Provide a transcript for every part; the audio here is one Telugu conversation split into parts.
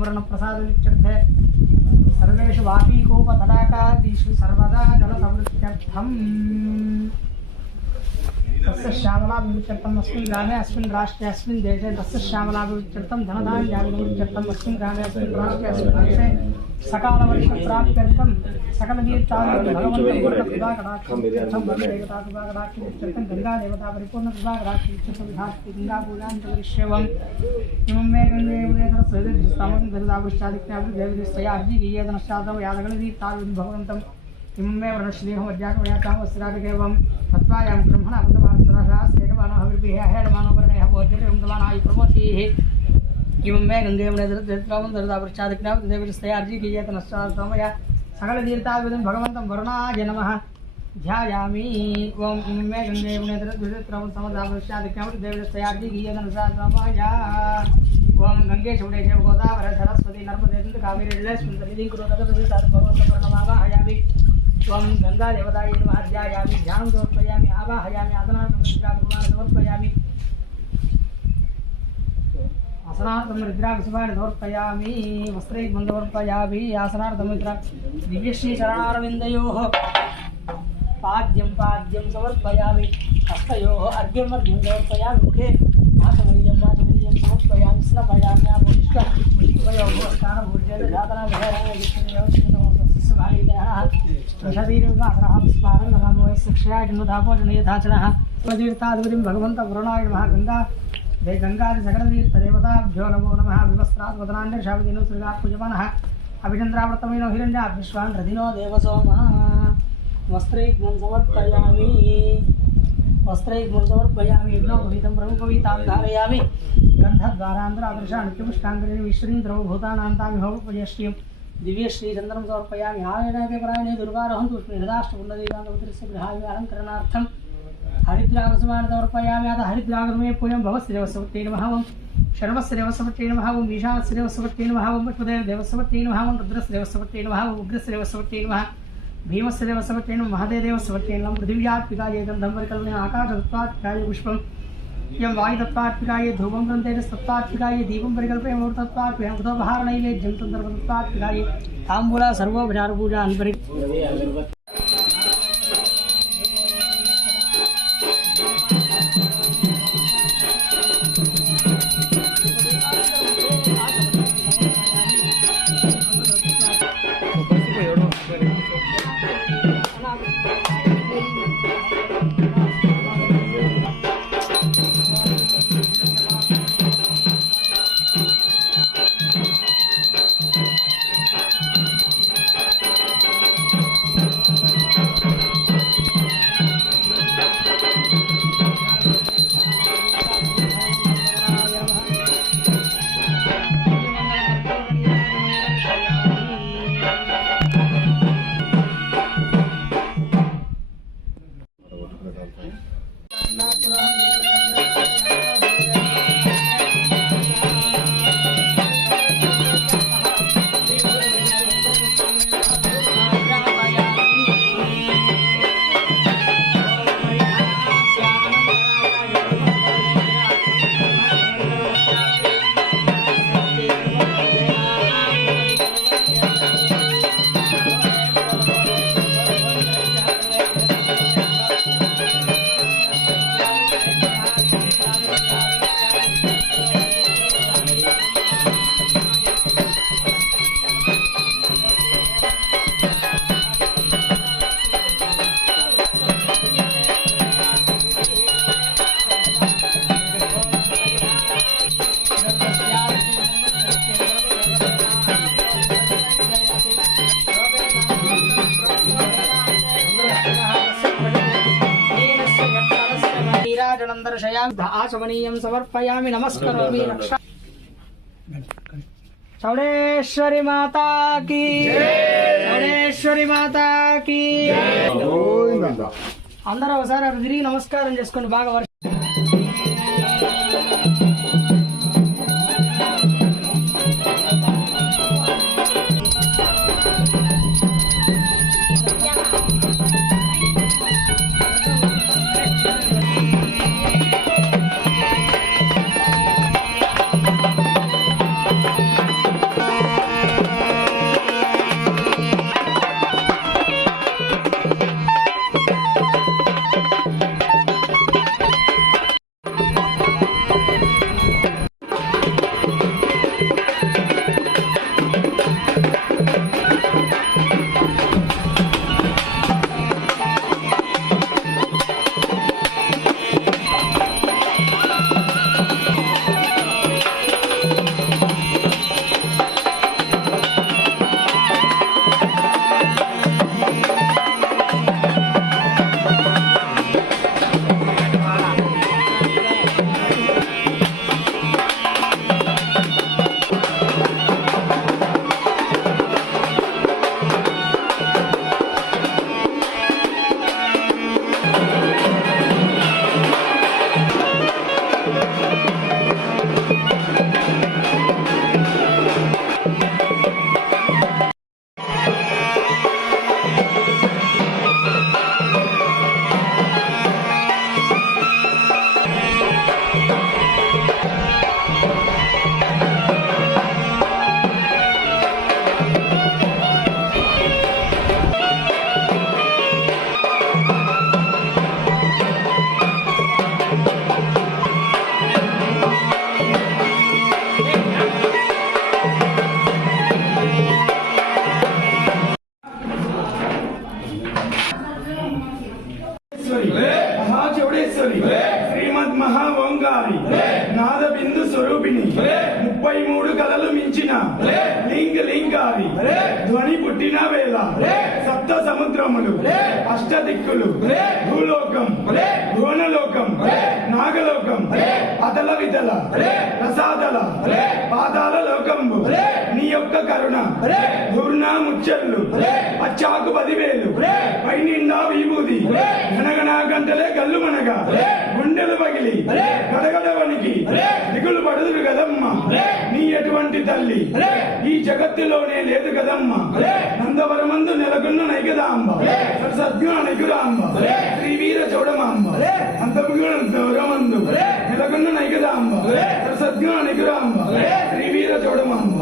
वर्णप्रसादमित्यर्थे सर्वेषु वापीकोपतडाकादिषु सर्वदा जलसमृद्ध्यर्थम् तस्य श्यामलाभिवृद्ध्यर्थम् अस्मिन् ग्रामे अस्मिन् राष्ट्रे अस्मिन् देशे तस्य श्यामलाभिवृद्ध्यर्थं धनधान्याभिवृद्ध्यर्थम् अस्मिन् ग्रामे अस्मिन् राष्ट्रे अस्मिन् देशे सकालवर्षप्राप्त्यर्थं सकलतीर्थानुगुणभगवन्तपूर्णकृपाकटाक्षं वर्णदेवताकृपाकटाक्षं गङ्गादेवता परिपूर्णकृपाकटाक्षं गङ्गापूजां च करिष्येवम् इमं मे गङ्गेयमुनेतरस्वैदृष्टामं दरिदापुष्टादिज्ञाभिर्देवदृष्टया अर्जिगीयेतनश्चादं यादगणदीप्ताविं भगवन्तम् इमं मे वर्णश्रीहमर्याकमयातां वस्त्रादिकेवं तत्त्वायां ब्रह्मणा वन्दमानस्तराशास्तेनमानोऽभिर्भिः हेडमानोवर्णयः भोज्यते प्रमोषीः इमं मे गङ्गेयमुनेतरस्वैदृष्टामं दरिदापुष्टादिज्ञाभिर्देवदृष्टया अर्जिगीयेतनश्चादमया सकलतीर्थाविदं भगवन्तं वरुणाय नमः ध्यायामि ओम इमं मे गङ्गेयमुनेतरस्वैदृष्टामं समदापुष्टादिज्ञाभिर्देवदृष्टया अर्जिगीयेतनश्चादमया ओम गंगे चौड़े देव गोदावरी सरस्वती नर्मदे सिंधु कावेरी जलेस्मिन् भगवन्तपूर्णमावाहयामि ओम गंगा देवतायै नमः ध्यायामि ध्यानं समर्पयामि आवाहयामि आसनार्थं समर्पयामि समर्पयामि वस्त्रैः समर्पयामि आसनार्थं दिव्यश्री चरणारविन्दयोः पाद्यं समर्पयामि हस्तयोः अर्घ्यं समर्पयामि मुखे मातमनीयं समर्पयामि स्नपयामि भगवंत वरुणाय नमः गंगादि सकलतीर्थदेवताभ्यो नमो नमः विवस्त्राद्वदनान्यशाविनो श्रीगा पूजमानः अभिचन्द्रावर्तमेनो हिरण्याभ्यश्वान् रथिनो देवसोमः वस्त्रैघ्नं समर्पयामि समर्पयामि यज्ञोपवीतं प्रभुपवीतां धारयामि गन्धद्वारान्तरादर्शानित्यपुष्टाङ्गरेण विश्वरीन्द्रभूतानान्तामि भवपयश्रियं दिव्यश्रीचन्द्रं समर्पयामि आवेदने परायणे दुर्गारोहन्तु हृदाष्टपुण्डदेवान्तपुत्रस्य गृहाय अलङ्करणार्थं हरिद्रागसमानं समर्पयामि अतः हरिद्रागमे पूयं भवस्यदेवस्वत्यै नमः ओं शर्वस्यदेवस्वत्यै नमः ओं ईशानस्यदेवस्वत्यै नमः ओं विष्णुदेवदेवस्वत्यै नमः ओं रुद्रस्यदेवस्वत्यै नमः ओं उग्रस्यदेवस्वत्यै नमः भीमस्यदेवस्वत्यै नमः महादेवदेवस्वत्यै नमः पृथिव्यात्मिकायै गन्धं परिकल्पने आकाशतत्त्वात्मिकाय पुष्पं यं वायुतत्त्वात्मिकाय ध्रुवं ग्रन्थेजस्तत्त्वात्मिकाय दीपं परिकल्पये मूर्तत्वात्मिकाय कृतोपहारनैवेद्यं तन्त्रतत्त्वात्मिकाय ताम्बूला सर्वोपचारपूजान् आचमनीयं समर्पयामि नमस्करोमि रक्षा चौड़ेश्वरी माता की चौड़ेश्वरी माता की अंदर ఒకసారి తిరిగి నమస్కారం చేసుకోండి బాగా నాద బిందు స్వరూపిణి 33 కలలు మించిన లింగారి ధ్వని పుట్టిన వేళ సప్త సముద్రములు అష్ట దిక్కులు భూలోకం భువనలోకం నాగలోకం అతల వితల రసాదల పాదాల లోకంబు నీ యొక్క కరుణ పూర్ణ ముచ్చళ్ళు పచ్చాకు 10,000 పై నిండా విభూది గణగణ గంటలే గల్లు మనగా గుండెలు పగిలి గడగడ వనికి దిగులు పడుదురు కదమ్మా నీ ఎటువంటి తల్లి ఈ జగత్తులోనే లేదు కదమ్మా నందవరమందు నెలకొన్న నైకదాంబ సద్గుణ నైకురాంబ శ్రీవీర చౌడమాంబ అంతముగుణ గౌరమందు నెలకొన్న నైకదాంబ సద్గుణ నైకురాంబ శ్రీవీర చౌడమాంబ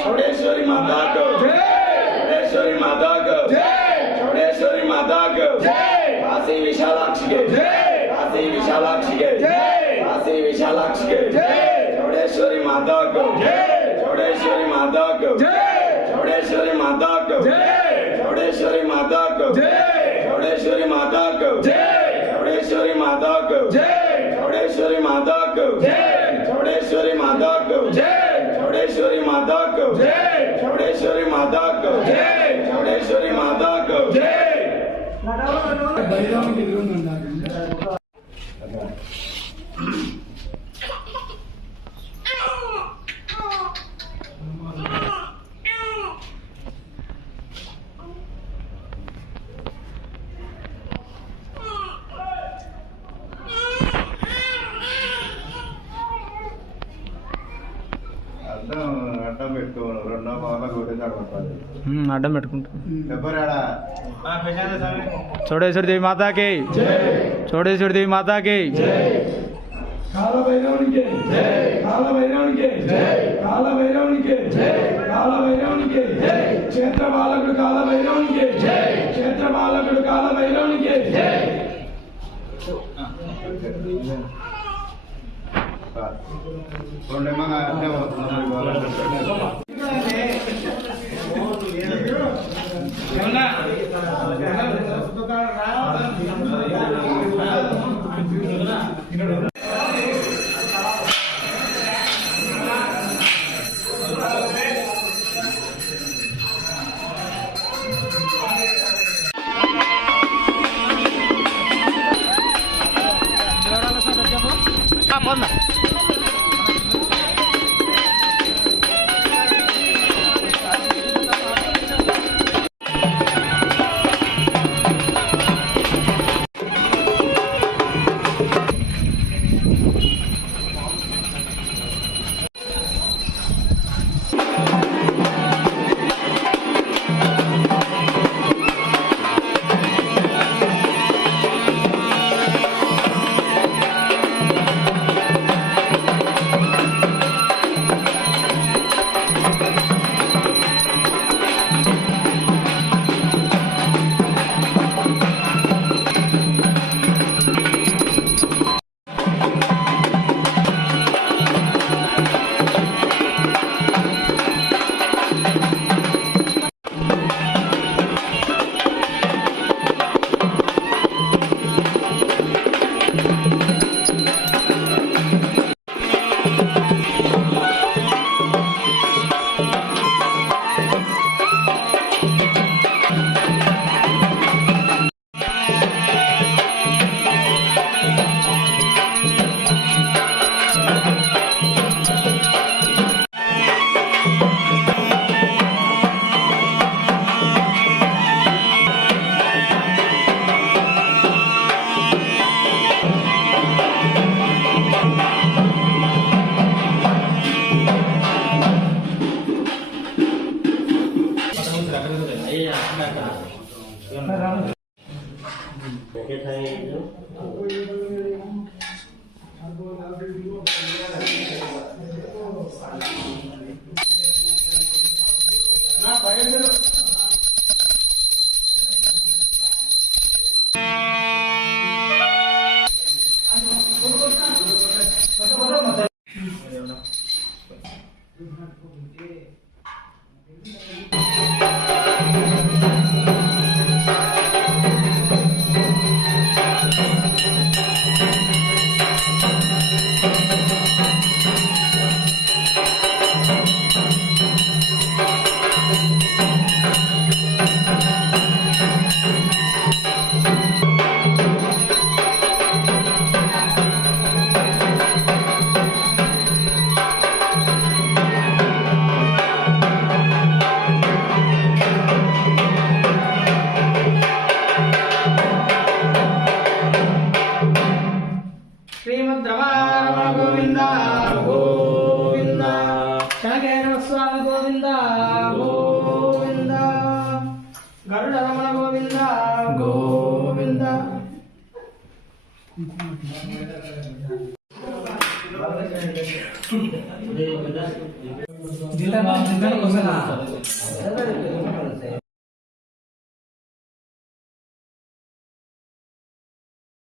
चौड़ेश्वरी माता को चौड़ेश्वरी माता को चौड़ेश्वरी माता को काशी विशालाक्षी के काशी विशालाक्षी के काशी विशालाक्षी के चौड़ेश्वरी माता को चौड़ेश्वरी माता को चौड़ेश्वरी माता को चौड़ेश्वरी माता को चौड़ेश्वरी माता को चौड़ेश्वरी माता को चौड़ेश्वरी माता को चौड़ेश्वरी माता को चौड़ेश्वरी माता को चौड़ेश्वरी माता को चौड़ेश्वरी माता को అడ్డం పెట్టుకోను 2 బాగా కొట్టేది అడ్డం పెట్టుకుంటా ఎవరాడా చౌడేశ్వరి దేవి మాతాకి చౌడేశ్వరి దేవి మాతాకి కాల భైరవునికి కాల భైరవునికి కాల భైరవునికి కాల భైరవునికి క్షేత్ర బాలకుడు కాల భైరవునికి క్షేత్ర బాలకుడు కాల భైరవునికి శ్రీమద్రమారమణ గోవింద గోవింద శనకేన స్వామి గోవింద గోవింద గరుడ రమణ గోవింద గోవింద జిల్లా